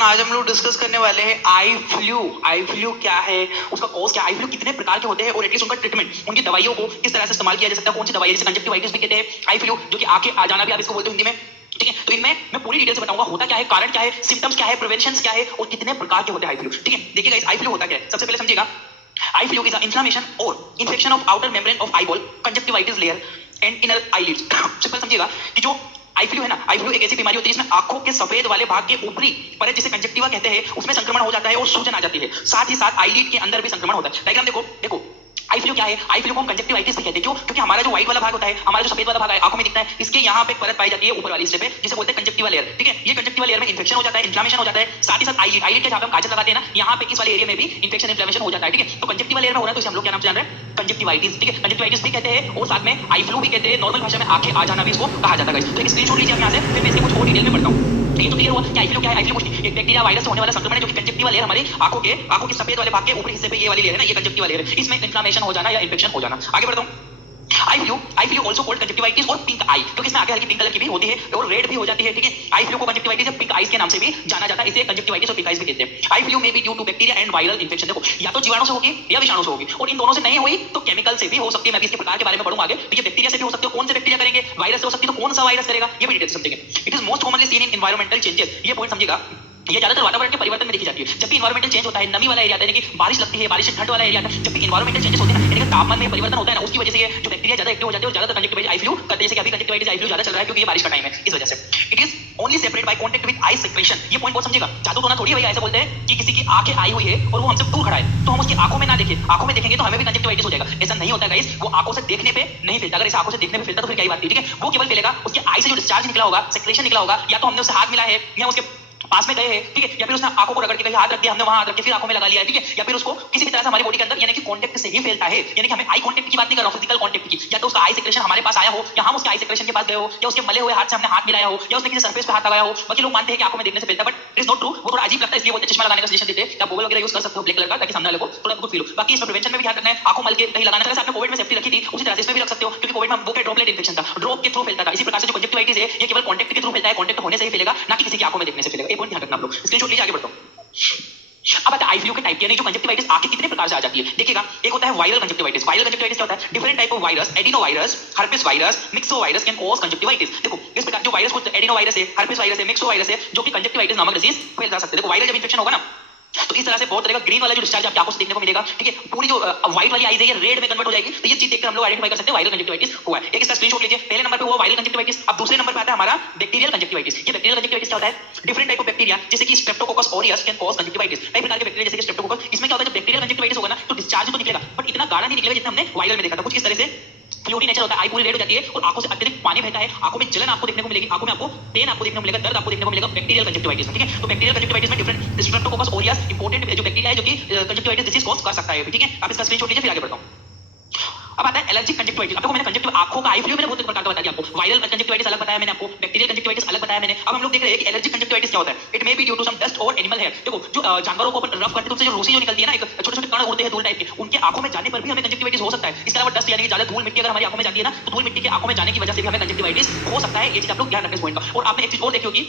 Children, आज हम लोग डिस्कस करने वाले हैं आई फ्लू। आई फ्लू क्या है, उसका कॉज क्या है, आई फ्लू कितने प्रकार के होते हैं और एटलीस्ट उनका ट्रीटमेंट, उनकी दवाइयों को किस तरह से इस्तेमाल किया जा सकता है, कौन सी दवाई, जैसे कंजक्टिवाइटिस भी कहते हैं आई फ्लू, जो कि आके आ जाना भी आप इसको बोलते हो हिंदी में। ठीक है, तो इनमें मैं पूरी डिटेल से बताऊंगा होता क्या है, कारण क्या है, सिम्टम्स क्या है, प्रिवेंशन क्या है और कितने प्रकार के होते हैं आई फ्लू। ठीक है, देखिएगा इस आई फ्लू होता क्या है, सबसे पहले समझिएगा। आई फ्लू इज इन्फ्लेमेशन और infection of outer membrane of eye ball, conjunctivitis layer and inner eyelids. Simple समझिएगा कि जो आई फ्लू है ना, आई फ्लू एक ऐसी बीमारी होती है जिसमें आंखों के सफेद वाले भाग के ऊपरी परत, जिसे कंजक्टिवा कहते हैं, उसमें संक्रमण हो जाता है और सूजन आ जाती है। साथ ही साथ आईलिड के अंदर भी संक्रमण होता है। डायग्राम देखो, देखो आई फ्लू क्या है, आई फ्लू को हम कंजक्टिवाइटिस भी कहते हैं। क्यों? क्योंकि हमारा जो व्हाइट वाला भाग होता है, हमारा जो सफेद वाला भाग है आंखों में दिखता है, इसके यहाँ पे एक परत पाई जाती है ऊपर वाली हिस्से पे, जिसे बोलते हैं कंजक्टिवा लेयर। ठीक है, ये कंजक्टिवा लेयर में इंफेक्शन हो जाता है, इन्फ्लेमेशन हो जाता है। साथ ही साथ आईलिड, आईलिड के जहां पे हम काजल लगाते हैं ना, यहाँ पे इस वाले एरिया में भी इंफेक्शन इन्फ्लेमेशन हो जाता है। ठीक है, तो कंजक्टिवा लेयर में हो रहा है तो इसे हम लोग क्या नाम से जान रहे हैं, कंजक्टिवाइटिस। ठीक है, कंजक्टिवाइटिस भी कहते हैं और साथ में आई फ्लू भी कहते हैं, नॉर्मल भाषा में आंखें आ जाना भी इसको कहा जाता है। तो एक स्क्रीनशॉट लीजिए आप यहाँ से, फिर मैं इसके कुछ और डिटेल में बढ़ता हूँ। ये तो क्लियर हुआ कि आई फ्लू क्या है। आई फ्लू कुछ नहीं, एक बैक्टीरिया वायरस से होने वाला संक्रमण है, जो कि कंजक्टिवा लेयर, हमारी आंखों के सफेद वाले भाग के ऊपरी हिस्से पे ये वाली लेयर है ना, ये कंजक्टिवा लेयर है, इसमें इन्फ्लेमेशन हो जाना या इंफेक्शन हो जाना। आगे बढ़ता हूँ। Eye flu also called conjunctivitis और पिंक आई, क्योंकि इसमें आगे हल्की पिंक कलर की भी होती है और रेड भी हो जाती है। ठीक है, आई फ्लू को कंजक्टिवाइटिस या पिंक आईज के नाम से भी जाना जाता है, इसे कंजक्टिवाइटिस और पिंक आईज भी कहते हैं। Eye flu may be due to bacteria and viral infection. देखो, या तो जीवाणु से होगी या विषाणु से होगी, और इन दोनों से नहीं हुई तो केमिकल से भी हो सकती है। मैं भी इसके प्रकार के बारे में पढ़ूंगा आगे। तो ये बैक्टीरिया से भी हो सकती है, कौन से बैक्टीरिया करेंगे, वायरस से हो सकती है तो कौन सा वायरस करेगा, ये भी डिटेल से समझेंगे। It is most commonly seen in environmental changes, ये पॉइंट समझिएगा। ये ज्यादातर वातावरण के परिवर्तन में देखी जाती है। जब भी एनवायरमेंटल चेंज होता है, नमी वाला एरिया आता है, यानी कि बारिश लगती है, बारिश से ठंड वाला एरिया आता है, जब भी एनवायरमेंटल चेंजेस होते हैं ना, यानी कि तापमान में परिवर्तन होता है ना, उसकी वजह से ये जो बैक्टीरिया ज्यादा एक्टिव हो जाते हैं और ज्यादातर कंजक्टिवाइटिस आई फ्लू करते हैं। जैसे कि अभी कंजक्टिवाइटिस आई फ्लू ज्यादा चल रहा है क्योंकि ये बारिश का टाइम है, इस वजह से। It is only separate by contact with I secretion, ये पॉइंट बहुत समझिएगा। जादू टोना थोड़ी है भैया, ऐसा बोलते हैं कि किसी की आंखें आई हुई है और वो हमसे दूर खड़ा है, तो हम उसकी आंखों में ना देखें, आंखों में देखेंगे तो हमें भी कंजक्टिवाइटिस हो जाएगा। ऐसा नहीं होता गाइस, वो आंखों से देखने पे नहीं फैलता। अगर इसे आंखों से देखने पे फैलता तो फिर क्या ही बात थी। ठीक है, वो केवल फैलेगा उसके आई से जो डिस्चार्ज निकला होगा, सेक्रेशन निकला होगा, या तो हमने उससे हाथ मिला है या उसके पास में गए हैं, ठीक है, या फिर उसने आंखों को रगड़ के कहीं हाथ रख दिया, हमने वहां हाथ रख के फिर आंखों में लगा लिया है, ठीक है, या फिर उसको किसी भी तरह से हमारी बॉडी के अंदर, यानी कि कांटेक्ट से ही फैलता है। यानी कि हमें आई कांटेक्ट की बात नहीं कर रहा हूं, फिजिकल कांटेक्ट की, या तो उसका आई सेक्रेशन हमारे पास आया हो, या हम उसके आई सेक्रेशन के पास गए हो, या उसके मले हुए हाथ से हमने हाथ मिलाया हो, या उसने किसी सरफेस पे हाथ लगाया हो। बाकी लोग मानते हैं कि आंखों में देखने से फैलता है, but it is not true. वो थोड़ा अजीब लगता है, इसलिए बोलते हैं चश्मा लगाने का सजेशन देते हैं, या गॉगल वगैरह यूज कर सकते हो ब्लैक कलर का, ताकि सामने वाले को थोड़ा गुड फील हो। बाकी इसमें प्रिवेंशन में भी ध्यान रखना है, आंखों मल के कहीं लगाना। जैसे आपने कोविड में सेफ्टी रखी थी, उसी तरह से इसमें भी रख सकते हो, क्योंकि कोविड में वो क्या ड्रॉपलेट इन्फेक्शन था, ड्रॉप के थ्रू फैलता था। इसी प्रकार से जो कंजक्टिवाइटिस है, ये केवल कांटेक्ट के थ्रू फैलता है, कांटेक्ट होने से ही फैलेगा, ना कि किसी की आंखों में देखने से फैलेगा। ये पॉइंट ध्यान रखना आप लोग। स्क्रीनशॉट लीजिए, आगे बढ़ता हूं। अब आता है आई फ्लू के टाइप, यानी जो कंजक्टिवाइटिस आके कितने प्रकार से आ जाती है। देखिएगा, एक होता है वायरल कंजक्टिवाइटिस। वायरल कंजक्टिवाइटिस क्या होता है, different type of virus, adenovirus, herpes virus, myxovirus can cause conjunctivitis. देखो, इस प्रकार जो वायरस को एडिनोवायरस है, हर्पेस वायरस है, मिक्सोवायरस है, जो कि कंजक्टिवाइटिस नामक डिजीज फैला सकते हैं। देखो, वायरल जब इंफेक्शन होगा ना, तो इस तरह से बहुत तरह का ग्रीन वाला जो डिस्चार्ज आपकी आंखों से देखने को मिलेगा, ठीक है, पूरी जो व्हाइट वाली आईज है ये रेड में कन्वर्ट हो जाएगी। तो ये चीज देखकर हम लोग आइडेंटिफाई कर सकते हैं वायरल कंजक्टिवाइटिस हुआ है। एक इसका स्क्रीनशॉट लीजिए, पहले नंबर पे हुआ वायरल कंजक्टिवाइटिस। अब दूसरे नंबर पे आता है हमारा बैक्टीरियल कंजक्टिवाइटिस। ये बैक्टीरियल कंजक्टिवाइटिस क्या होता है, डिफरेंट टाइप ऑफ बैक्टीरिया, जैसे कि Streptococcus aureus can cause conjunctivitis. कई प्रकार के बैक्टीरिया जैसे कि स्ट्रेप्टोकोकस, इसमें क्या होता है, जब बैक्टीरियल कंजक्टिवाइटिस होगा ना, तो डिस्चार्ज तो निकलेगा, बट इतना गाढ़ा नहीं निकलेगा जितना हमने वायरल में देखा था। कुछ इस तरह से फ्लूइडी नेचर होता है, आई पूरी रेड हो जाती है और आंखों से अत्यधिक पानी बहता है, आंखों में जलन आपको देखने को मिलेगी, आंखों में आपको पेन आपको देखने को मिलेगा, दर्द आपको देखने को मिलेगा बैक्टीरियल कंजक्टिवाइटिस में। ठीक है, तो बैक्टीरियल कंजक्टिवाइटिस में डिफरेंट स्ट्रेप्टोकोकस ऑरियस इंपॉर्टेंट जो बैक्टीरिया है, जो कि कंजक्टिवाइटिस डिजीज कॉज कर सकता है। ठीक है, आप इसका स्क्रीनशॉट लीजिए, फिर आगे बढ़ता हूं। अब आता है एलर्जिक कंजक्टिवाइटिस। आपको मैंने कंजक्टिव आंखों का आई फ्लू मैंने बहुत प्रकार का बताया आपको, वायरल कंजक्टिवाइटिस अलग बताया मैंने आपको, बैक्टीरियल कंजक्टिवाइटिस अलग बताया मैंने। अब हम लोग देख रहे हैं कि एलर्जिक कंजक्टिवाइटिस क्या होता है। It may be due to some dust और एनिमल हेयर। देखो, जो जानवरों को अपन रफ करते हैं तो उससे जो रूसी जो निकलती है ना, एक छोटे-छोटे कण उड़ते हैं धूल टाइप के, उनके आंखों में जाने पर भी हमें कंजक्टिवाइटिस हो सकता है। इसके अलावा डस्ट यानी कि ज्यादा धूल मिट्टी अगर हमारी आंखों में जाती है ना, तो धूल मिट्टी के आंखों में जाने की वजह से भी हमें कंजक्टिवाइटिस हो सकता है। ये चीज आप लोग ध्यान रखें इस पॉइंट का। और आपने एक चीज और देखी होगी,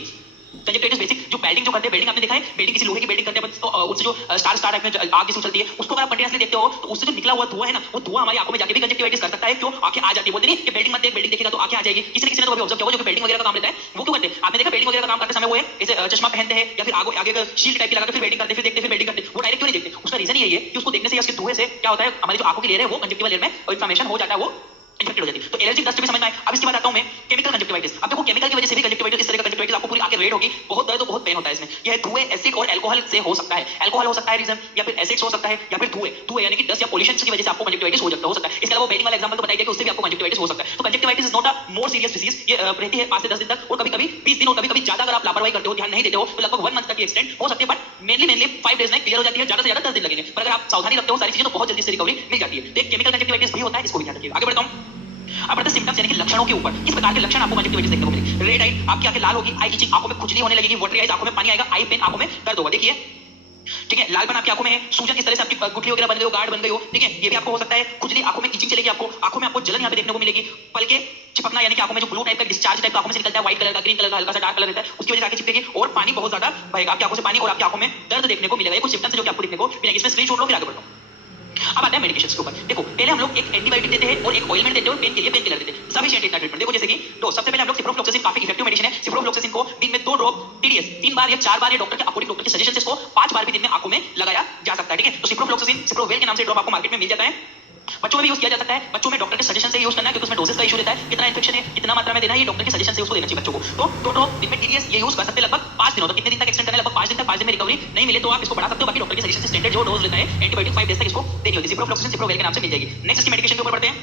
कंजक्टिवाइटिस बेसिक जो बेल्डिंग जो करते हैं, बेल्डिंग आपने देखा है, बेल्डिंग किसी लोहे की बेल्डिंग करते हैं तो उससे जो स्टार स्टार टाइप में आग जिसमें चलती है, उसको अगर आप कंटीन्यूअसली देखते हो तो उससे जो निकला हुआ धुआं है ना, वो धुआं हमारी आंखों में जाके भी कंजक्टिवाइटिस कर सकता है। क्यों? आंखें आ जाती है, बोलते नहीं कि बेल्डिंग मत देख, बेल्डिंग देखेगा तो आंखें आ जाएगी। किसी ने तो कभी ऑब्जर्व किया होगा, जो बेल्डिंग वगैरह का काम लेता है वो क्यों करते हैं, आपने देखा बेल्डिंग वगैरह का काम करते समय वो है ऐसे चश्मा पहनते हैं या फिर आगे आगे का शील्ड टाइप की लगा के फिर बेल्डिंग करते, फिर देखते, फिर बेल्डिंग करते, वो डायरेक्ट क्यों नहीं देखते। उसका रीजन यही है कि उसको देखने से या उसके धुएं से क्या होता है, हमारी जो आंखों की लेयर है वो कंजक्टिवा लेयर में इन्फ्लेमेशन हो जाता है, वो इन्फेक्टेड हो जाती है। तो एलर्जिक डस्ट भी समझ में आए। अब इसके बाद आता हूं मैं केमिकल कंजक्टिवाइटिस। अब देखो, केमिकल की वजह से भी कंजक्टिवाइटिस, इस तरह का कंजक्टिवाइटिस आपको पूरी आंखें रेड होगी, बहुत दर्द और बहुत पेन होता है इसमें। यह धुएं, एसिड और अल्कोहल से हो सकता है। अल्कोहल हो सकता है रीजन, या फिर एसिड्स हो सकता है, या फिर धुएं यानी कि डस्ट या पोल्यूशन की वजह से आपको कंजक्टिवाइटिस हो सकता है। इसके अलावा बेल्डिंग वाला एग्जांपल तो बताई दिया कि उससे भी आपको कंजक्टिवाइटिस हो सकता है। तो conjunctivitis is not a more serious disease. ये रहती है 5 से 10 दिन तक, और कभी-कभी 20 दिन, और कभी-कभी ज्यादा अगर आप लापरवाही करते हो, ध्यान नहीं देते हो, तो लगभग 1 मंथ तक की एक्सटेंड हो सकती है। बट मेनली 5 डेज में क्लियर हो जाती है, ज्यादा से ज्यादा 10 दिन लगेंगे। पर अगर आप सावधानी रखते हो सारी चीजें, तो बहुत जल्दी से रिकवरी मिल जाती है। तो एक केमिकल कंजक्टिवाइटिस भी होता है, इसको भी ध्यान रखिए। आगे बढ़ता हूं। अब बढ़ते सिम्टम्स यानी कि लक्षणों के ऊपर, किस प्रकार के लक्षण आपको कंजक्टिवाइटिस देखने को मिलेंगे। रेड आई, आपकी आंखें लाल होगी, आई इचिंग, आंखों में खुजली होने लगेगी, वाटरी आईज, आंखों में पानी आएगा, आई पेन, आंखों में दर्द होगा। देखिए ठीक है, लालपन आपकी आंखों में है, सूजन इस तरह से आपकी गुठली वगैरह बन गई हो, गार्ड बन गई हो, ठीक है, ये भी आपको हो सकता है। खुजली, आंखों में इचिंग चलेगी आपको, आंखों में आपको जलन यहाँ पे देखने को मिलेगी, पलके चिपकना, यानी कि आंखों में जो ब्लू टाइप का डिस्चार्ज टाइप का आंखों में से निकलता है, व्हाइट कलर का, ग्रीन कलर का, हल्का सा डार्क कलर रहता है, उसकी वजह से आंखें चिपकेगी और पानी बहुत ज्यादा बहेगा आपकी आंखों से पानी, और आपकी आंखों में दर्द देखने को मिलेगा। ये कुछ सिम्टम्स है जो कि आपको देखने को मिलेंगे। इसमें स्क्रीनशॉट लो, फिर आगे बढ़ता हूं। अब आता है मेडिकेशन के ऊपर। देखो, पहले हम लोग एक एंटीबायोटिक देते हैं और एक ऑइलमेंट देते हैं और पेन के लिए पेन किलर देते हैं। सफिशिएंट इतना ट्रीटमेंट। देखो, जैसे कि तो सबसे पहले हम लोग सिप्रोफ्लॉक्सासिन, काफी इफेक्टिव मेडिसिन है। सिप्रोफ्लॉक्सासिन को दिन में 2 ड्रॉप टीडीएस 3 बार या 4 बार, या डॉक्टर के अकॉर्डिंग, डॉक्टर के सजेशन से इसको 5 बार भी दिन में आंखों में लगाया जा सकता है। ठीक है, तो सिप्रोफ्लॉक्सासिन सिप्रोवेल के नाम से ड्रॉप आपको मार्केट में मिल जाता है। बच्चों में भी यूज किया जा सकता है। बच्चों में डॉक्टर के सजेशन से यूज करना है, क्योंकि उसमें डोजेस का इशू रहता है, कितना इन्फेक्शन है, कितना मात्रा में देना है, ये डॉक्टर के सजेशन से उसको देना चाहिए बच्चों को। तो 2 ड्रॉप दिन में टीडीएस ये यूज कर सकते हैं लगभग 5 दिनों तक। कितने दिन तक एक्सटेंड करना है? लगभग 5 दिन तक। 5 दिन में रिकवरी नहीं मिले तो आप इसको बढ़ा सकते हो, बाकी डॉक्टर के सजेशन से स्टैंडर्ड जो डोज रहता है एंटीबायोटिक 5 डेज तक इसको देनी होती है। सिप्रोफ्लॉक्सासिन सिप्रोवेल के नाम से मिल जाएगी। नेक्स्ट इसकी मेडिकेशन के ऊपर बढ़ते हैं।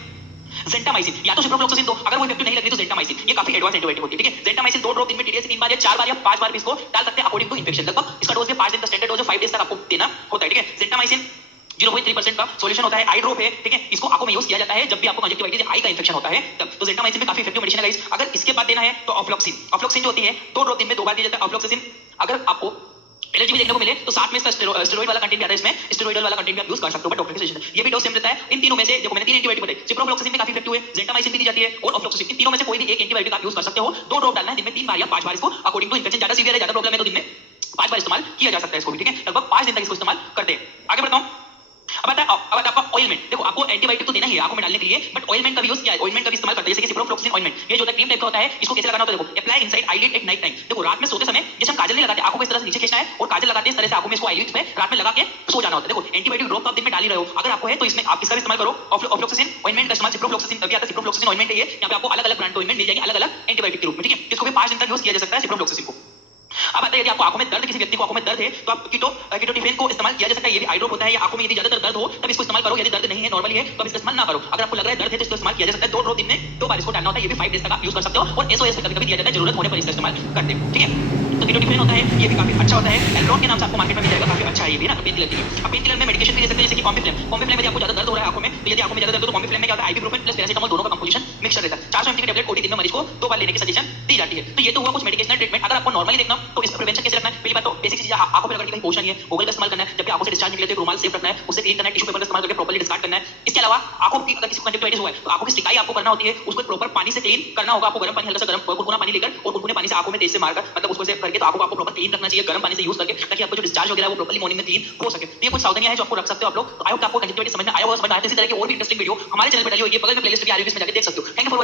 ज़ेंटामाइसिन, या तो सिप्रोफ्लॉक्सासिन दो, अगर वो इफेक्टिव नहीं लग रही तो ज़ेंटामाइसिन, ये काफी एडवांस एंटीबायोटिक होती है। ठीक है, ज़ेंटामाइसिन 2 ड्रॉप दिन में टीडीएस 3 बार या 4 बार या 5 बार भी इसको डाल सकते हैं अकॉर्डिंग टू इन्फेक्शन। लगभग इसका डोज भी 5 दिन का स्टैंडर्ड डोज है, 5 डेज तक आपको देना होता है। ठीक है, ज़ेंटामाइसिन 0.3% का सॉल्यूशन होता है, आई ड्रॉप है। ठीक है, इसको आंखों में यूज किया जाता है जब भी आपको कंजक्टिवाइटिस आई का इंफेक्शन होता है तब। तो ज़ेंटामाइसिन भी काफी इफेक्टिव मेडिसिन है गाइस। अगर इसके बाद देना है तो ऑफ्लॉक्सिन, ऑफ्लॉक्सिन जो होती है 2 ड्रॉप दिन में 2 बार दिया जाता है। ऑफ्लॉक्सिन अगर आपको एलर्जी भी देखने को मिले तो साथ में इसका स्टेरॉइड वाला कंटेंट भी आता है, इसमें स्टेरॉइडल वाला कंटेंट भी आप यूज कर सकते हो डॉक्टर के सजेशन से। ये भी डोज सेम रहता है। इन तीनों में से देखो, मैंने 3 एंटीबायोटिक बताई, सिप्रोफ्लॉक्सासिन में काफी इफेक्टिव है, ज़ेंटामाइसिन भी दी जाती है और ऑफ्लॉक्सासिन। इन तीनों में से कोई भी एक एंटीबायोटिक आप यूज कर सकते हो। 2 ड्रॉप डालना है दिन में 3 बार या 5 बार इसको अकॉर्डिंग टू इन्फेक्शन। ज्यादा सीवियर है, ज्यादा प्रॉब्लम है तो दिन में 5 बार इस्तेमाल किया जा सकता है इसको भी। ठीक है, लगभग 5 दिन तक इसको इस्तेमाल करते हैं। आगे बढ़ता हूं। अब आता है आपका ऑइलमेंट। देखो, आपको एंटीबायोटिक तो देना ही है आंखों में डालने के लिए, बट ऑइलमेंट का भी यूज किया है, ऑइलमेंट का भी इस्तेमाल करते हैं। जैसे कि सिप्रोफ्लॉक्सासिन ऑइलमेंट, ये जो होता है क्रीम टाइप का होता है, इसको कैसे लगाना होता है? देखो, apply inside eyelid at night time. देखो, रात में सोते समय जैसे हम काजल नहीं लगाते, आंखों को इस तरह से नीचे खींचना है और काजल लगाते हैं इस तरह से आंखों में, इसको आईलिड्स पे रात में लगा के सो जाना होता है। देखो, एंटीबायोटिक ड्रॉप तो आप दिन में डाल ही रहे हो, अगर आपको है तो इसमें आप इसका भी इस्तेमाल करो। ऑफ्लॉक्सासिन ऑइलमेंट का इस्तेमाल, सिप्रोफ्लॉक्सासिन अभी आता है, सिप्रोफ्लॉक्सासिन ऑइलमेंट है ये। यहाँ पे आपको अलग अलग ब्रांड के ऑइलमेंट मिल जाएंगे अलग अलग एंटीबायोटिक के रूप में। ठीक है, इसको भी 5 दिन तक यूज किया जा सकता है सिप्रोफ्लॉक्सासिन को। अब आता है, यदि आपको आंखों में दर्द, किसी व्यक्ति को आंखों में दर्द है तो आप कीटोटिफेन को इस्तेमाल किया जा सकता है। ये भी आई ड्रॉप होता है, या आंखों में यदि ज्यादातर दर्द हो तब इसको इस्तेमाल करो। यदि दर्द नहीं है, नॉर्मली है, तो इसका इस्तेमाल ना करो। अगर आपको लग रहा है दर्द है तो इसको इस्तेमाल किया जा सकता है। 2 ड्रॉप दिन में 2 बार इसको डालना होता है। ये भी 5 डेज तक आप यूज कर सकते हो और एसओएस में कभी-कभी दिया जाता है, जरूरत होने पर इसका इस्तेमाल करते हैं। ठीक है, तो कीटोटिफेन होता है, ये भी काफी अच्छा होता है। एल्ड्रोन के नाम से आपको मार्केट में मिल जाएगा, काफी अच्छा है ये भी ना पेन किलर के लिए। अब पेन किलर में मेडिकेशन भी दे सकते हैं, जैसे कि कॉम्बिफ्लेम। कॉम्बिफ्लेम यदि आपको ज्यादा दर्द हो रहा है आंखों में, तो यदि आंखों में ज्यादा दर्द हो तो कॉम्बिफ्लेम में क्या होता है? आइबुप्रोफेन प्लस पैरासिटामोल दोनों का कंपोजिशन मिक्सचर रहता है। 400 mg की टैबलेट ओटी दिन में मरीज को 2 बार लेने की सजेशन दी जाती है। तो ये तो हुआ कुछ मेडिकेशनल ट्रीटमेंट। अगर आपको नॉर्मली देखना तो इसका प्रिवेंशन कैसे रखना है? पहली बात तो बेसिक चीज, आंखों पे रगड़ने का पोषण है, गॉगल का इस्तेमाल करना है। जब भी आंखों से डिस्चार्ज निकले तो रुमाल सेफ रखना है, उसे क्लीन करना है, टिश्यू पेपर का इस्तेमाल करके प्रॉपर्ली डिस्कार्ड करना है। इसके अलावा आंखों की अगर किसी को कंजक्टिवाइटिस हुआ है तो आंखों की सिकाई आपको करना होती है, उसको प्रॉपर पानी से क्लीन करना होगा। आपको गर्म पानी, हल्का सा गर्म गुनगुना पानी लेकर और गुनगुने पानी से आंखों में तेज से मारकर, मतलब उसको से करके, तो आंखों को आपको प्रॉपर क्लीन रखना चाहिए गर्म पानी से यूज करके, ताकि आपको जो डिस्चार्ज वगैरह है वो प्रॉपर्ली मॉर्निंग में क्लीन हो सके। तो ये कुछ सावधानियां हैं जो आपको रख सकते हो आप लोग। आई होप आपको कंजक्टिवाइटिस समझ में आया होगा। समझ में आया तो इसी तरह की और भी इंटरेस्टिंग वीडियो हमारे चैनल पर डाली हुई है, बगल में प्लेलिस्ट भी आ रही है, इसमें जाकर देख सकते हो। Thank you for